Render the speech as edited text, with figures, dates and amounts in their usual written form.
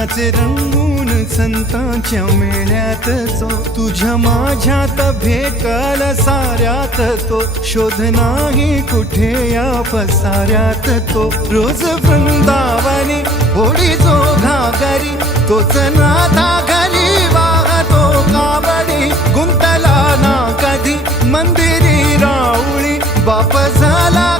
रंगाचे रंगून संतांच्या मेळ्यात जो तुझ्या माझ्यात भेटल साऱ्यात तो शोध नाही कुठे या पसाऱ्यात तो रोज वृंदावनी होडी जो घागरी तोच नाथा घरी वाहतो कावडी गुंतला ना कधी मंदिरी राऊळी बाप झाला